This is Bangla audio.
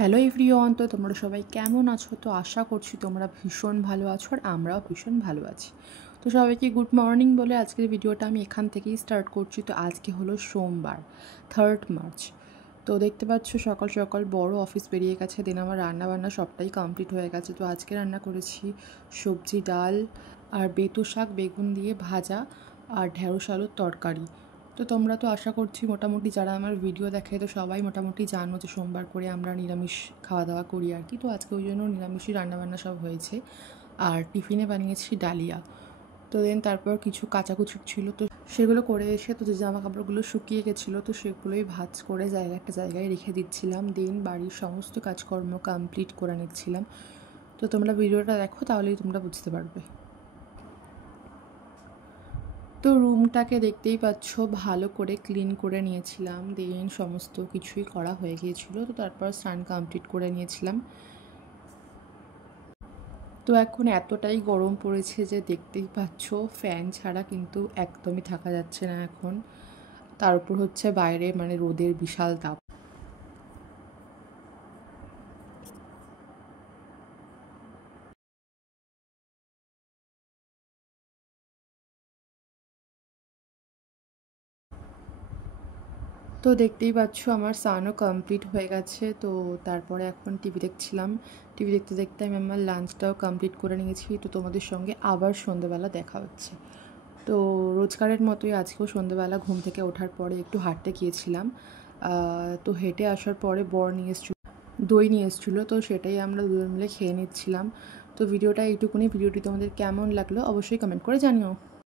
হ্যালো এভরিওয়ান, তো তোমরা সবাই কেমন আছো? তো আশা করছি তোমরা ভীষণ ভালো আছো আর আমরাও ভীষণ ভালো আছি। তো সবাইকে গুড মর্নিং বলে আজকের ভিডিওটা আমি এখান থেকেই স্টার্ট করছি। তো আজকে হলো সোমবার, 3 মার্চ। তো দেখতে পাচ্ছ সকাল সকাল বড় অফিস বেরিয়ে গেছে, দেন আমার রান্নাবান্না সবটাই কমপ্লিট হয়ে গেছে। তো আজকে রান্না করেছি সবজি, ডাল আর বেতো শাক বেগুন দিয়ে ভাজা আর ঢেঁড়স আলুর তরকারি। তো তোমরা তো আশা করছি মোটামুটি যারা আমার ভিডিও দেখে তো সবাই মোটামুটি জানো যে সোমবার করে আমরা নিরামিষ খাওয়া দাওয়া করি আর কি। তো আজকে ওই জন্য নিরামিষই রান্নাবান্না সব হয়েছে। আর টিফিনে বানিয়েছি ডালিয়া। তো দেন তারপর কিছু কাচাকুচি ছিল, তো সেগুলো করে এসে তো যে জামা কাপড়গুলো শুকিয়ে গেছিলো তো সেগুলোই ভাঁজ করে একটা জায়গায় রেখে দিচ্ছিলাম। দেন বাড়ির সমস্ত কাজকর্ম কমপ্লিট করে নিচ্ছিলাম। তো তোমরা ভিডিওটা দেখো, তাহলেই তোমরা বুঝতে পারবে। তো রুমটাকে দেখতেই পাচ্ছ ভালো করে ক্লিন করে নিয়েছিলাম, দেন সমস্ত কিছুই করা হয়ে গিয়েছিলো। তো তারপর স্নান কমপ্লিট করে নিয়েছিলাম। তো এখন এতটাই গরম পড়েছে যে দেখতেই পাচ্ছ ফ্যান ছাড়া কিন্তু একদমই থাকা যাচ্ছে না এখন। তার উপর হচ্ছে বাইরে রোদের বিশাল তাপ। তো দেখতেই পাচ্ছ আমার স্নানও কমপ্লিট হয়ে গেছে। তো তারপরে এখন টিভি দেখছিলাম। টিভি দেখতে দেখতে আমি আমার লাঞ্চটাও কমপ্লিট করে নিয়েছি। তো তোমাদের সঙ্গে আবার সন্ধ্যেবেলা দেখা হচ্ছে। তো রোজকারের মতোই আজকেও সন্ধ্যেবেলা ঘুম থেকে ওঠার পরে একটু হাঁটতে গিয়েছিলাম। তো হেঁটে আসার পরে বর নিয়ে এসেছিল, দই নিয়ে এসেছিলো, তো সেটাই আমরা দুজন মিলে খেয়ে নিচ্ছিলাম। তো ভিডিওটা এইটুকুনি। ভিডিওটি তোমাদের কেমন লাগলো অবশ্যই কমেন্ট করে জানিও।